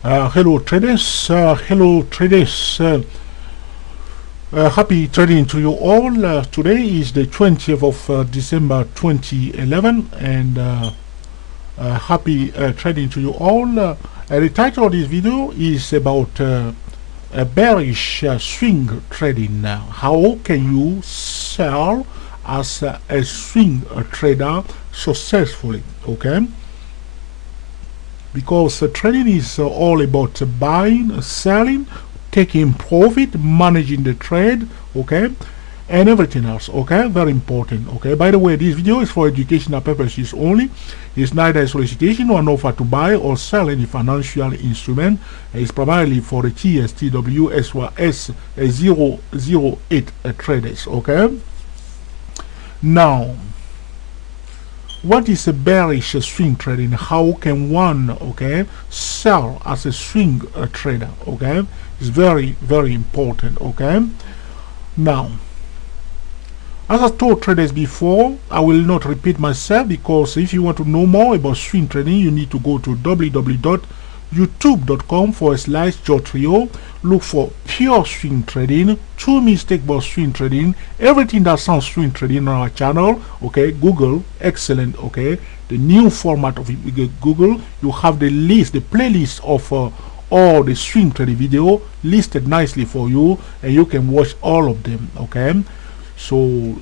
Hello traders, happy trading to you all. Today is the 20th of December 2011, and happy trading to you all. The title of this video is about a bearish swing trading. How can you sell as a swing trader successfully? Okay, because trading is all about buying, selling, taking profit, managing the trade, okay, and everything else. Okay, very important. Okay, by the way, this video is for educational purposes only. It's neither a solicitation or an offer to buy or sell any financial instrument. It's primarily for the TSTW as well as 008 traders. Okay, now what is a bearish swing trading? How can one, okay, sell as a swing trader? Okay, it's very important. Okay, now as I told traders before, I will not repeat myself, because if you want to know more about swing trading, you need to go to www.youtube.com/Jotrio. Look for pure swing trading, 2 mistake about swing trading, everything that sounds swing trading on our channel. Okay, Google, excellent. Okay, the new format of Google, you have the list, the playlist of all the swing trading video listed nicely for you, and you can watch all of them. Okay, so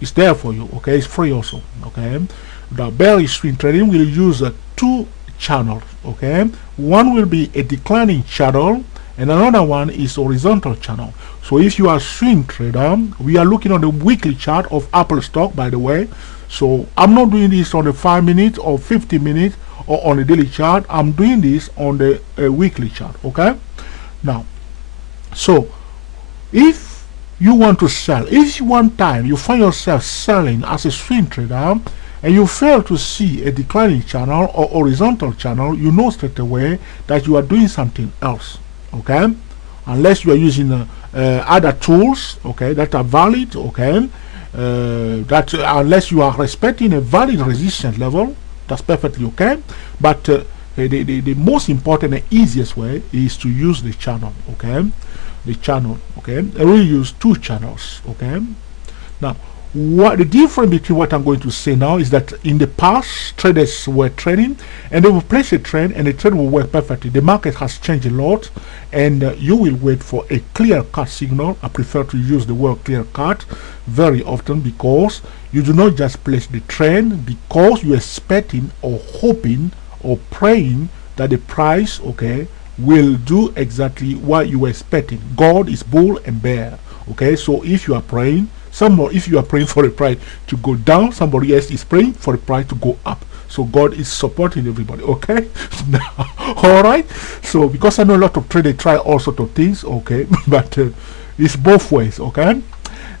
it's there for you. Okay, it's free also. Okay, the bearish swing trading will use two channels. Okay, one will be a declining channel and another one is horizontal channel. So if you are a swing trader, we are looking on the weekly chart of Apple stock, by the way. So I'm not doing this on the 5 minutes or 50 minutes or on the daily chart. I'm doing this on the weekly chart. Okay, now, so if you want to sell, if one time you find yourself selling as a swing trader and you fail to see a declining channel or horizontal channel, you know straight away that you are doing something else. Okay, unless you are using other tools, okay, that are valid. Okay, that unless you are respecting a valid resistance level, that's perfectly okay. But the most important and easiest way is to use the channel. Okay, the channel. Okay, I will use two channels. Okay, now what the difference between what I'm going to say now is that in the past, traders were trading and they will place a trend and the trade will work perfectly. The market has changed a lot, and you will wait for a clear cut signal. I prefer to use the word clear cut very often, because you do not just place the trend because you're expecting or hoping or praying that the price, okay, will do exactly what you were expecting. God is bull and bear. Okay, so if you are praying, if you are praying for the price to go down, somebody else is praying for the price to go up. So God is supporting everybody. Okay, now, all right. So because I know a lot of traders try all sorts of things. Okay, but it's both ways. Okay,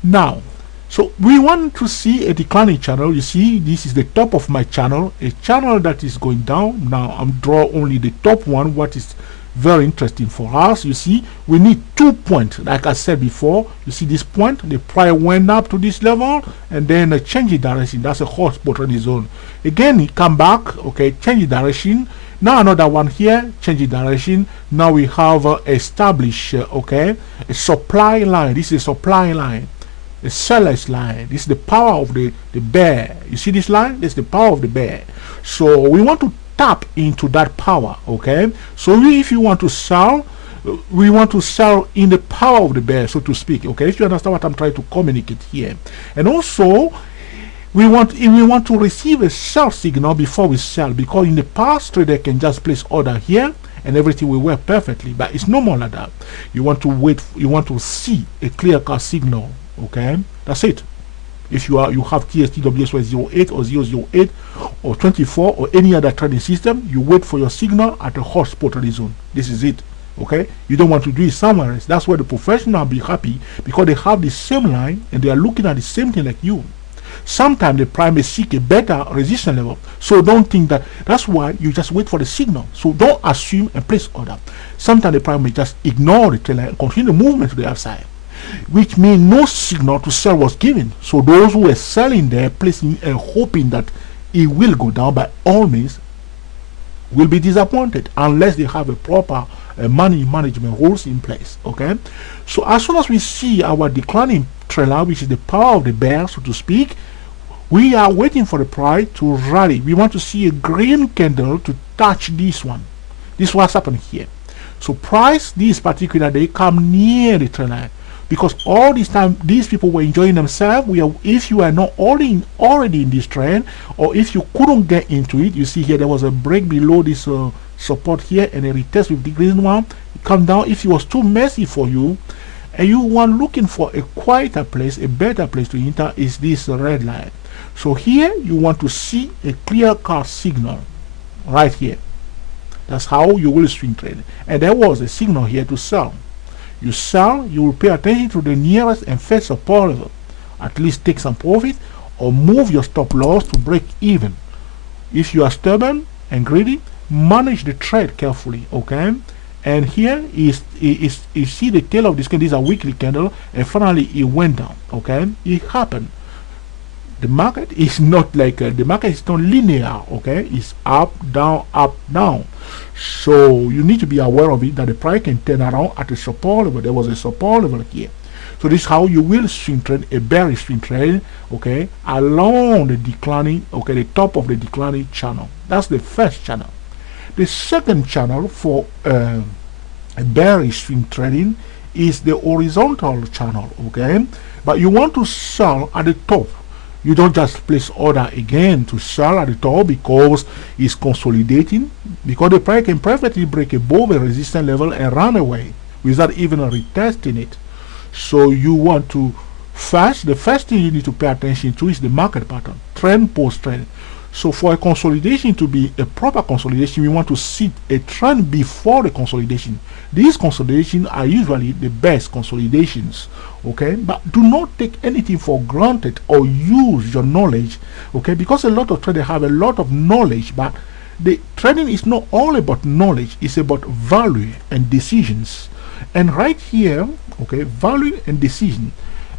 now, so we want to see a declining channel. You see, this is the top of my channel, a channel that is going down. Now I'm draw only the top one. What is very interesting for us, you see, we need 2 points. Like I said before, you see this point, the price went up to this level and then change the direction. That's a hot spot on the zone. Again, it come back. Okay, change the direction. Now another one here, change the direction. Now we have established okay, a supply line. This is a supply line, a seller's line. This is the power of the bear. You see this line? This is the power of the bear. So we want to tap into that power. Okay, so if you want to sell, we want to sell in the power of the bear, so to speak. Okay, if you understand what I'm trying to communicate here. And also we want to receive a sell signal before we sell, because in the past trader can just place order here and everything will work perfectly, but it's no more like that. You want to wait, you want to see a clear cut signal. Okay, that's it. If you have TSTW 08 or 008 or 24 or any other trading system, you wait for your signal at a hot spot on the zone. This is it. Okay, you don't want to do it somewhere else. That's why the professional will be happy, because they have the same line and they are looking at the same thing like you. Sometimes the price may seek a better resistance level, so don't think that. That's why you just wait for the signal. So don't assume and place order. Sometimes the price may just ignore the trend line and continue the movement to the upside, which means no signal to sell was given. So those who were selling there, placing and hoping that it will go down, by all means, will be disappointed unless they have a proper money management rules in place. Okay, so as soon as we see our declining trend line, which is the power of the bear, so to speak, we are waiting for the price to rally. We want to see a green candle to touch this one. This is what's happening here. So price this particular day come near the trend line, because all this time these people were enjoying themselves. If you are not already in this trend, or if you couldn't get into it, you see here there was a break below this support here and a retest with the green one. It come down. If it was too messy for you and you want looking for a quieter place, a better place to enter, is this red line. So here you want to see a clear cut signal right here. That's how you will swing trade. And there was a signal here to sell. You sell, you will pay attention to the nearest and first support level. At least take some profit or move your stop loss to break even. If you are stubborn and greedy, manage the trade carefully, okay? And here is you see the tail of this candle. This is a weekly candle, and finally it went down, okay? It happened. The market is not like the market is not linear, okay? It's up, down, up, down. So you need to be aware of it, that the price can turn around at a support level. There was a support level here. So this is how you will swing trade, a bearish swing trade, okay, along the declining, okay, the top of the declining channel. That's the first channel. The second channel for a bearish swing trading is the horizontal channel, okay? But you want to sell at the top. You don't just place order again to sell at the top because it's consolidating, because the price can perfectly break above a resistance level and run away without even retesting it. So you want to the first thing you need to pay attention to is the market pattern, trend post trend. So for a consolidation to be a proper consolidation, we want to see a trend before the consolidation. These consolidations are usually the best consolidations, okay? But do not take anything for granted or use your knowledge, okay? Because a lot of traders have a lot of knowledge, but the trading is not all about knowledge. It's about value and decisions. And right here, okay, value and decision.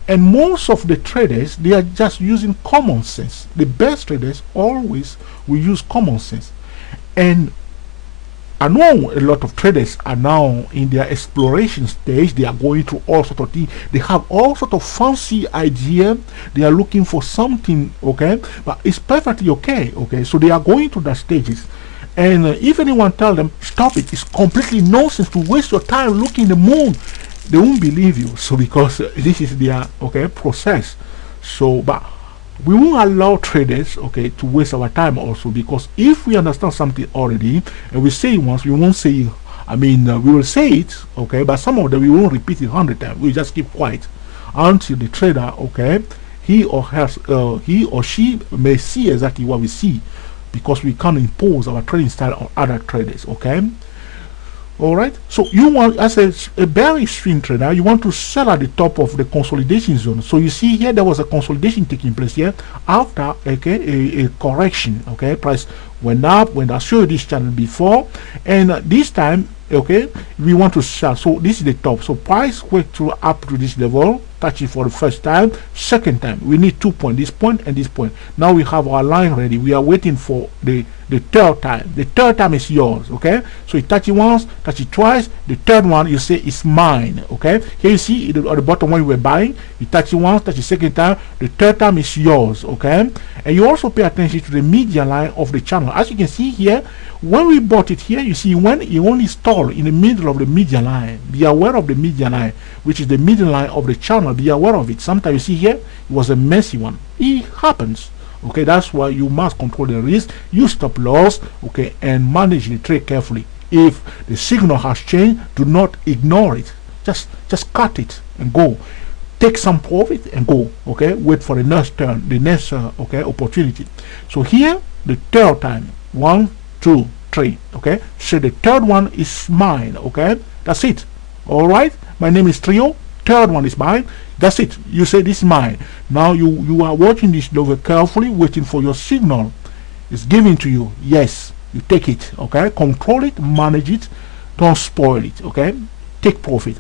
And most of the traders, they are just using common sense. The best traders always will use common sense. And I know a lot of traders are now in their exploration stage. They are going through all sorts of things. They have all sorts of fancy idea. They are looking for something, okay? But it's perfectly okay, okay? So they are going through the stages. And if anyone tell them, stop it, it's completely nonsense to waste your time looking at the moon, they won't believe you. So because this is their process. So but we won't allow traders to waste our time also, because if we understand something already and we say it once, we won't say it. We will say it, but some of them we won't repeat it 100 times. We just keep quiet until the trader, he or she may see exactly what we see, because we can't impose our trading style on other traders, Alright, so you want, as a bearish swing trader, you want to sell at the top of the consolidation zone. So you see here there was a consolidation taking place here after a correction. Price went up when I showed you this channel before, and this time we want to sell. So this is the top. So price went through up to this level, touch it for the first time. Second time we need 2 points, this point and this point. Now we have our line ready. We are waiting for the third time. The third time is yours. So you touch it once, touch it twice. The third one you say is mine. Here you see at the bottom when we were buying, you touch it once, touch it second time, the third time is yours. And you also pay attention to the median line of the channel. As you can see here, when we bought it here, you see when it only stalled in the middle of the median line. Be aware of the median line, which is the median line of the channel. Be aware of it. Sometimes you see here it was a messy one. It happens. That's why you must control the risk, use stop loss, and manage the trade carefully. If the signal has changed, do not ignore it. Just cut it and go. Take some profit and go. Wait for the next turn, the next opportunity. So here the third time, 1, 2, 3. So the third one is mine. That's it. Alright, my name is Trio. Third one is mine. That's it. You say this is mine. Now you are watching this very carefully, waiting for your signal. It's given to you. Yes, you take it. Control it, manage it, don't spoil it. Take profit.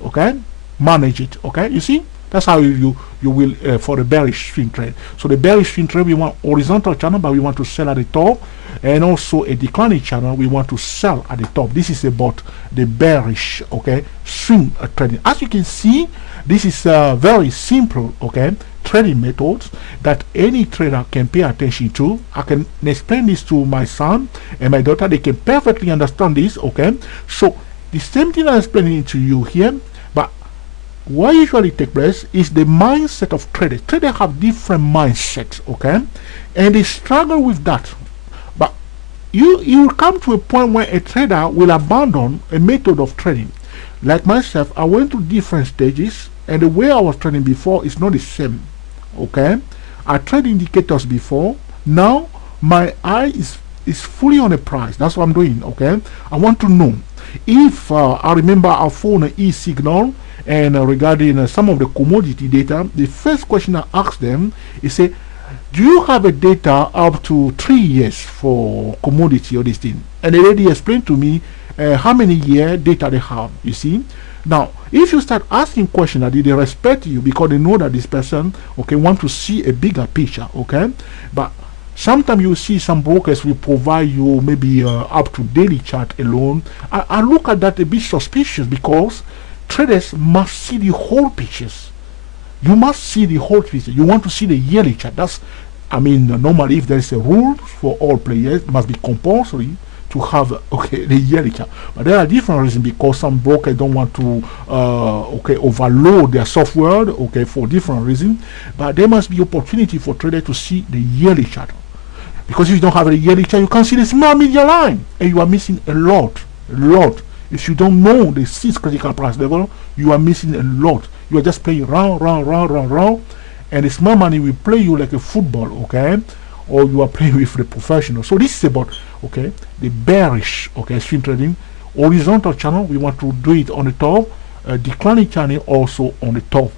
Manage it. You see, That's how you will for the bearish swing trade. So the bearish swing trade, we want horizontal channel, but we want to sell at the top, and also a declining channel, we want to sell at the top. This is about the bearish, okay, swing trading. As you can see, this is very simple, okay, trading methods that any trader can pay attention to. I can explain this to my son and my daughter. They can perfectly understand this, okay. So the same thing I'm explaining to you here, but what usually takes place is the mindset of traders. Traders have different mindsets, okay, and they struggle with that. But you will come to a point where a trader will abandon a method of trading. Like myself, I went to different stages, and the way I was trading before is not the same, okay. I tried indicators before. Now my eye is fully on the price. That's what I'm doing, okay. I want to know if I remember our phone e-signal, and regarding some of the commodity data, the first question I asked them is, say, do you have a data up to 3 years for commodity or this thing? And they already explained to me how many year data they have, you see. Now, if you start asking questions, they respect you because they know that this person, okay, want to see a bigger picture, okay. But sometimes you see some brokers will provide you maybe up to daily chart alone. I look at that a bit suspicious, because traders must see the whole pictures. You must see the whole picture. You want to see the yearly chart. That's, I mean, normally if there is a rule for all players, it must be compulsory to have, okay, the yearly chart. But there are different reasons, because some brokers don't want to okay, overload their software, okay, for different reasons. But there must be opportunity for traders to see the yearly chart, because if you don't have a yearly chart, you can't see the small media line, and you are missing a lot. If you don't know the 6 critical price level, you are missing a lot. You are just playing round, and the small money will play you like a football, okay, or you are playing with the professional. So this is about, okay, the bearish, okay, swing trading. Horizontal channel, we want to do it on the top. Declining channel also on the top.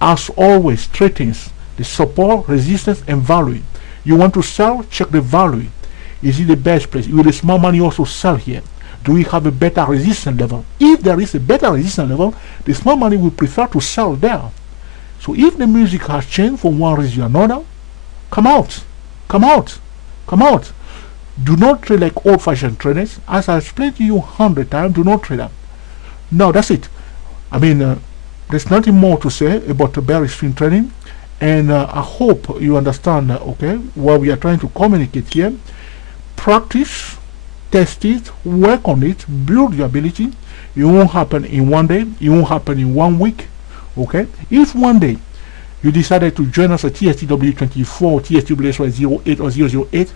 As always, trade things, the support, resistance, and value. You want to sell, check the value. Is it the best place? Will the small money also sell here? Do we have a better resistance level? If there is a better resistance level, the small money will prefer to sell there. So if the music has changed for one reason or another, come out. Do not trade like old-fashioned traders. As I explained to you 100 times, do not trade them. No, that's it. I mean, there's nothing more to say about the bearish swing trading, and I hope you understand, okay, what we are trying to communicate here. Practice, test it, work on it, build your ability. It won't happen in one day, it won't happen in 1 week, okay. If one day you decided to join us at TSTW24, TSTW08 or 008,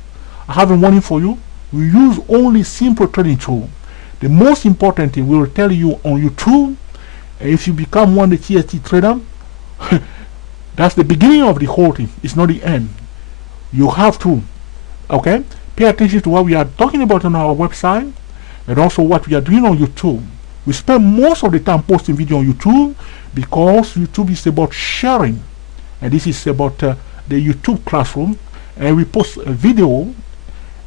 I have a warning for you. We use only simple trading tool. The most important thing we will tell you on YouTube. If you become one the TST trader, that's the beginning of the whole thing. It's not the end. You have to, okay, pay attention to what we are talking about on our website, and also what we are doing on YouTube. We spend most of the time posting video on YouTube, because YouTube is about sharing, and this is about the YouTube classroom, and we post a video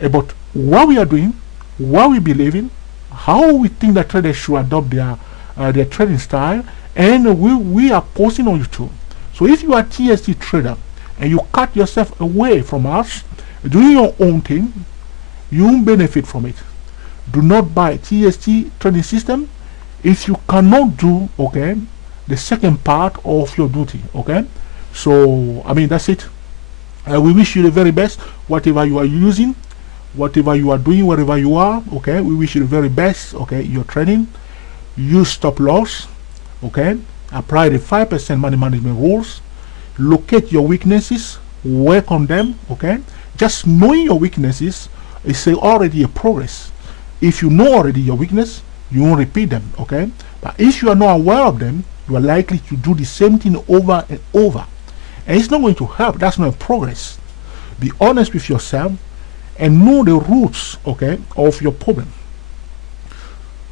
about what we are doing, what we believe in, how we think that traders should adopt their trading style, and we are posting on YouTube. So if you are a TST trader and you cut yourself away from us doing your own thing, you won't benefit from it. Do not buy TST trading system if you cannot do, okay, the second part of your duty, okay. So I mean, that's it. We wish you the very best, whatever you are using, whatever you are doing, wherever you are, okay. We wish you the very best, okay. Your trading, use stop loss, okay. Apply the 5% money management rules. Locate your weaknesses, work on them, okay. Just knowing your weaknesses is already a progress. If you know already your weakness, you won't repeat them, okay. But if you are not aware of them, you are likely to do the same thing over and over, and it's not going to help. That's not progress. Be honest with yourself and know the roots, okay, of your problem.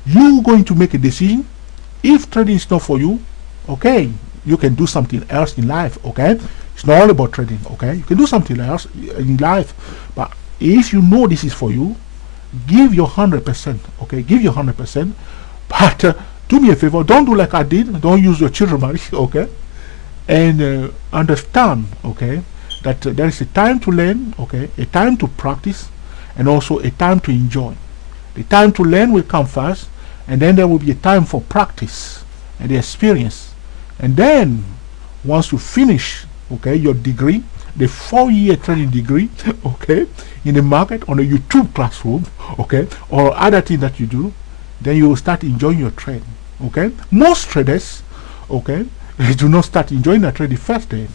You're going to make a decision. If trading is not for you, okay, you can do something else in life, okay. It's not all about trading, okay. You can do something else in life, but if you know this is for you, give your 100%, okay. Give your 100%, but do me a favor, don't do like I did. Don't use your children money, okay. and understand, okay, that there is a time to learn, okay, a time to practice, and also a time to enjoy. The time to learn will come first, and then there will be a time for practice and the experience. And then once you finish, okay, your degree, the 4-year training degree, okay, in the market, on a YouTube classroom, okay, or other thing that you do, then you will start enjoying your trade. Okay, most traders, okay, they do not start enjoying their trade the first day.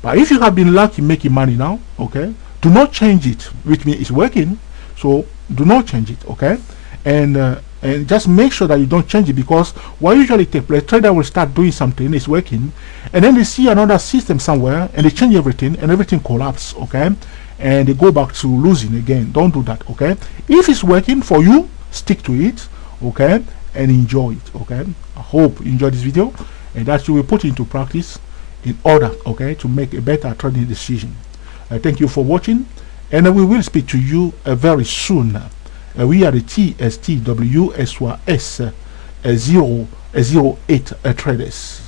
But if you have been lucky making money now, okay, do not change it, which means it's working. So do not change it, okay, and just make sure that you don't change it, because what usually takes place, trader will start doing something, it's working, and then they see another system somewhere and they change everything and everything collapses, okay, and they go back to losing again. Don't do that, okay. If it's working for you, stick to it, okay, and enjoy it, okay. I hope you enjoyed this video and that you will put into practice in order, okay, to make a better trading decision. Thank you for watching, and we will speak to you very soon. We are the TSTWSYS 008 traders.